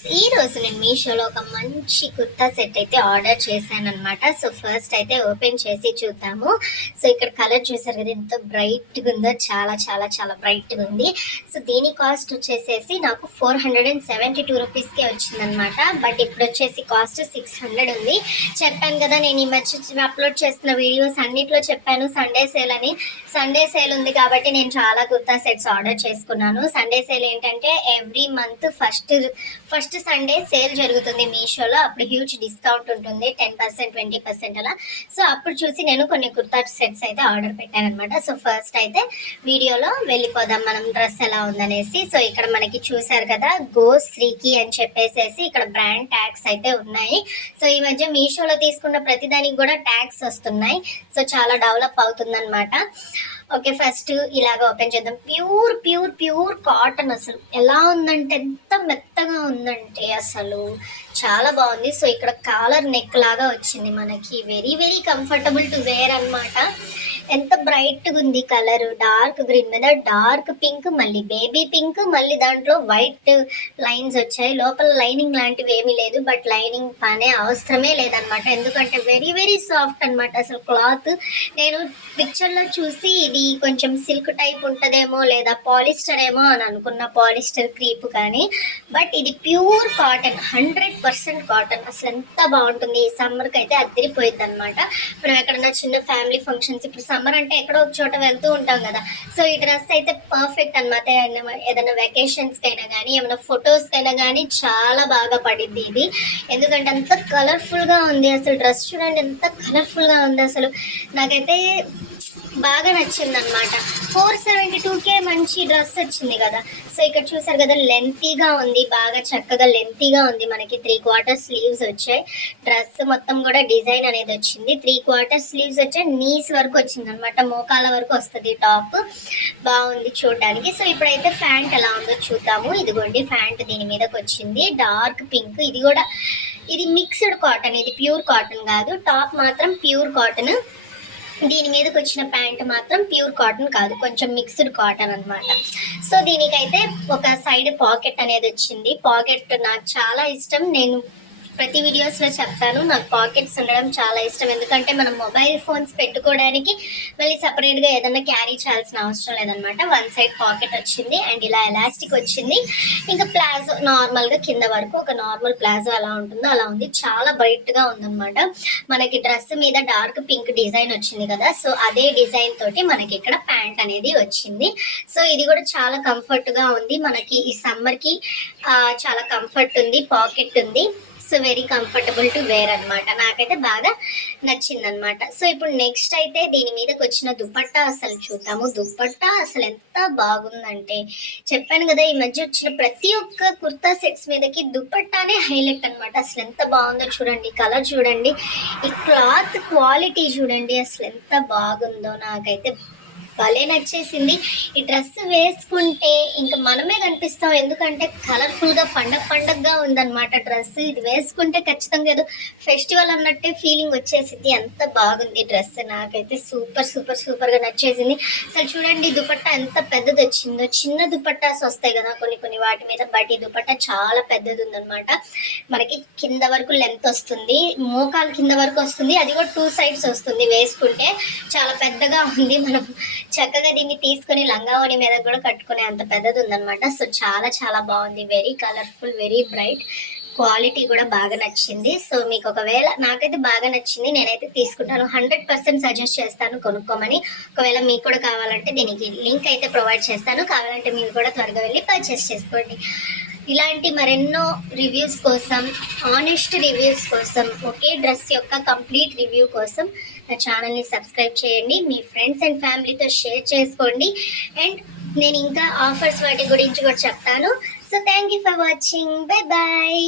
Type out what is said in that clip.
Friends, ఈ రోజు నేను మీషోలో ఒక మంచి కుర్తా సెట్ అయితే ఆర్డర్ చేశాను అనమాట. సో ఫస్ట్ అయితే ఓపెన్ చేసి చూద్దాము. సో ఇక్కడ కలర్ చూసారు కదా, ఎంత బ్రైట్గా ఉందో, చాలా చాలా చాలా బ్రైట్గా ఉంది. సో దీని కాస్ట్ వచ్చేసేసి నాకు 472 రూపీస్కే వచ్చిందనమాట. బట్ ఇప్పుడు వచ్చేసి కాస్ట్ 600 ఉంది. చెప్పాను కదా, నేను ఈ మధ్య అప్లోడ్ చేస్తున్న వీడియోస్ అన్నిట్లో చెప్పాను సండే సేల్ అని. సండే సేల్ ఉంది కాబట్టి నేను చాలా కుర్తా సెట్స్ ఆర్డర్ చేసుకున్నాను. సండే సేల్ ఏంటంటే every month first Sunday sale జరుగుతుంది మీషోలో. అప్పుడు హ్యూజ్ డిస్కౌంట్ ఉంటుంది, 10% 20% అలా. సో అప్పుడు చూసి నేను కొన్ని కుర్తా సెట్స్ అయితే ఆర్డర్ పెట్టాను అనమాట. సో ఫస్ట్ అయితే వీడియోలో వెళ్ళిపోదాం మనం, డ్రెస్ ఎలా ఉందనేసి. సో ఇక్కడ మనకి చూసారు కదా, గో శ్రీకి అని చెప్పేసేసి ఇక్కడ బ్రాండ్ ట్యాగ్స్ అయితే ఉన్నాయి. సో ఈ మధ్య మీషోలో తీసుకున్న ప్రతిదానికి కూడా ట్యాగ్స్ వస్తున్నాయి. సో చాలా డెవలప్ అవుతుందన్నమాట. ఓకే, ఫస్ట్ ఇలాగ ఓపెన్ చేద్దాం. Pure pure pure cotton. అసలు ఎలా ఉందంటే, ఎంత మెత్తగా ఉందంటే అసలు చాలా బాగుంది. సో ఇక్కడ కాలర్ నెక్ లాగా వచ్చింది మనకి. Very very comfortable to wear అనమాట. ఎంత బ్రైట్గా ఉంది కలర్. డార్క్ గ్రీన్ మీద డార్క్ పింక్, మళ్ళీ బేబీ పింక్, మళ్ళీ దాంట్లో వైట్ లైన్స్ వచ్చాయి. లోపల లైనింగ్ లాంటివి ఏమీ లేదు, బట్ లైనింగ్ పనే అవసరమే లేదనమాట. ఎందుకంటే వెరీ వెరీ సాఫ్ట్ అనమాట అసలు క్లాత్. నేను పిక్చర్లో చూసి ఇది కొంచెం సిల్క్ టైప్ ఉంటుందేమో లేదా పాలిస్టర్ ఏమో అని అనుకున్న, పాలిస్టర్ క్రీప్ కానీ, బట్ ఇది ప్యూర్ కాటన్, 100% కాటన్. అసలు ఎంత బాగుంటుంది. ఈ సమ్మర్కి అయితే అదిరిపోయింది అనమాట. మనం ఎక్కడన్నా చిన్న ఫ్యామిలీ ఫంక్షన్స్, ఇప్పుడు సమ్మర్ అంటే ఎక్కడో ఒక చోట వెళ్తూ ఉంటాం కదా. సో ఈ డ్రెస్ అయితే పర్ఫెక్ట్ అనమాట. ఏదైనా వెకేషన్స్కి అయినా కానీ, ఏమైనా ఫొటోస్కి అయినా కానీ చాలా బాగా పడింది ఇది. ఎందుకంటే అంత కలర్ఫుల్గా ఉంది. అసలు డ్రెస్ చూడండి ఎంత కలర్ఫుల్గా ఉంది. అసలు నాకైతే బాగా నచ్చింది అనమాట. 472కే మంచి డ్రెస్ వచ్చింది కదా. సో ఇక్కడ చూసారు కదా, లెంతీగా ఉంది, బాగా చక్కగా లెంతీగా ఉంది. మనకి 3/4 స్లీవ్స్ వచ్చాయి. డ్రెస్ మొత్తం కూడా డిజైన్ అనేది వచ్చింది. 3/4 స్లీవ్స్ వచ్చాయి, నీస్ వరకు వచ్చింది అనమాట. మోకాల వరకు వస్తుంది టాప్. బాగుంది చూడడానికి. సో ఇప్పుడైతే ప్యాంట్ ఎలా ఉందో చూద్దాము. ఇదిగోండి ప్యాంట్ దీని మీదకి వచ్చింది, డార్క్ పింక్. ఇది మిక్స్డ్ కాటన్, ఇది ప్యూర్ కాటన్ కాదు. టాప్ మాత్రం ప్యూర్ కాటన్. దీని మీదకి వచ్చిన ప్యాంట్ మాత్రం ప్యూర్ కాటన్ కాదు, కొంచెం మిక్స్డ్ కాటన్ అనమాట. సో దీనికైతే ఒక సైడ్ పాకెట్ అనేది వచ్చింది. పాకెట్ నాకు చాలా ఇష్టం. నేను ప్రతి వీడియోస్లో చెప్తాను, నాకు పాకెట్స్ ఉండడం చాలా ఇష్టం. ఎందుకంటే మనం మొబైల్ ఫోన్స్ పెట్టుకోవడానికి మళ్ళీ సపరేట్గా ఏదైనా క్యారీ చేయాల్సిన అవసరం లేదనమాట. వన్ సైడ్ పాకెట్ వచ్చింది అండ్ ఇలా ఎలాస్టిక్ వచ్చింది. ఇంకా ప్లాజో నార్మల్గా కింద వరకు ఒక నార్మల్ ప్లాజో ఎలా ఉంటుందో అలా ఉంది. చాలా బ్రైట్గా ఉందన్నమాట. మనకి డ్రెస్ మీద డార్క్ పింక్ డిజైన్ వచ్చింది కదా. సో అదే డిజైన్ తోటి మనకి ఇక్కడ ప్యాంట్ అనేది వచ్చింది. సో ఇది కూడా చాలా కంఫర్ట్గా ఉంది. మనకి ఈ సమ్మర్కి చాలా కంఫర్ట్ ఉంది, పాకెట్ ఉంది. So very comfortable to wear అనమాట. నాకైతే బాగా నచ్చింది అనమాట. సో ఇప్పుడు నెక్స్ట్ అయితే దీని మీదకి వచ్చిన దుపట్టా అసలు చూద్దాము. దుపట్టా అసలు ఎంత బాగుందంటే, చెప్పాను కదా, ఈ మధ్య వచ్చిన ప్రతి ఒక్క కుర్తా సెట్స్ మీదకి దుపట్టానే హైలైట్ అనమాట. అసలు ఎంత బాగుందో చూడండి, కలర్ చూడండి, ఈ క్లాత్ క్వాలిటీ చూడండి, అసలు ఎంత బాగుందో. నాకైతే భలే నచ్చేసింది. ఈ డ్రెస్ వేసుకుంటే ఇంకా మనమే కనిపిస్తాం. ఎందుకంటే కలర్ఫుల్గా పండగగా ఉందన్నమాట డ్రెస్. ఇది వేసుకుంటే ఖచ్చితంగా ఏదో ఫెస్టివల్ అన్నట్టే ఫీలింగ్ వచ్చేసింది. అంత బాగుంది డ్రెస్. నాకైతే సూపర్ సూపర్ సూపర్గా నచ్చేసింది. అసలు చూడండి దుపట్టా ఎంత పెద్దది వచ్చిందో. చిన్న దుపట్టాస్ వస్తాయి కదా కొన్ని వాటి మీద, బట్ ఈ దుపట్టా చాలా పెద్దది ఉందన్నమాట. మనకి కింద వరకు లెంత్ వస్తుంది, మోకాలు కింద వరకు వస్తుంది. అది కూడా 2 సైడ్స్ వస్తుంది. వేసుకుంటే చాలా పెద్దగా ఉంది. మనం చక్కగా దీన్ని తీసుకొని లంగావణి మీద కూడా కట్టుకునే అంత పెద్దది ఉందన్నమాట. సో చాలా చాలా బాగుంది. Very colourful, very bright. Quality కూడా బాగా నచ్చింది. సో మీకు ఒకవేళ, నాకైతే బాగా నచ్చింది, నేనైతే తీసుకుంటాను. 100% సజెస్ట్ చేస్తాను కొనుక్కోమని. ఒకవేళ మీకు కూడా కావాలంటే దీనికి లింక్ అయితే ప్రొవైడ్ చేస్తాను. కావాలంటే మీరు కూడా త్వరగా వెళ్ళి పర్చేస్ చేసుకోండి. ఇలాంటి మరెన్నో రివ్యూస్ కోసం, ఆనెస్ట్ రివ్యూస్ కోసం, ఒకే డ్రెస్ యొక్క కంప్లీట్ రివ్యూ కోసం నా ఛానల్ని సబ్స్క్రైబ్ చేయండి. మీ ఫ్రెండ్స్ అండ్ ఫ్యామిలీతో షేర్ చేసుకోండి. అండ్ నేను ఇంకా ఆఫర్స్ వాటి గురించి కూడా చెప్తాను. So thank you for watching. Bye bye.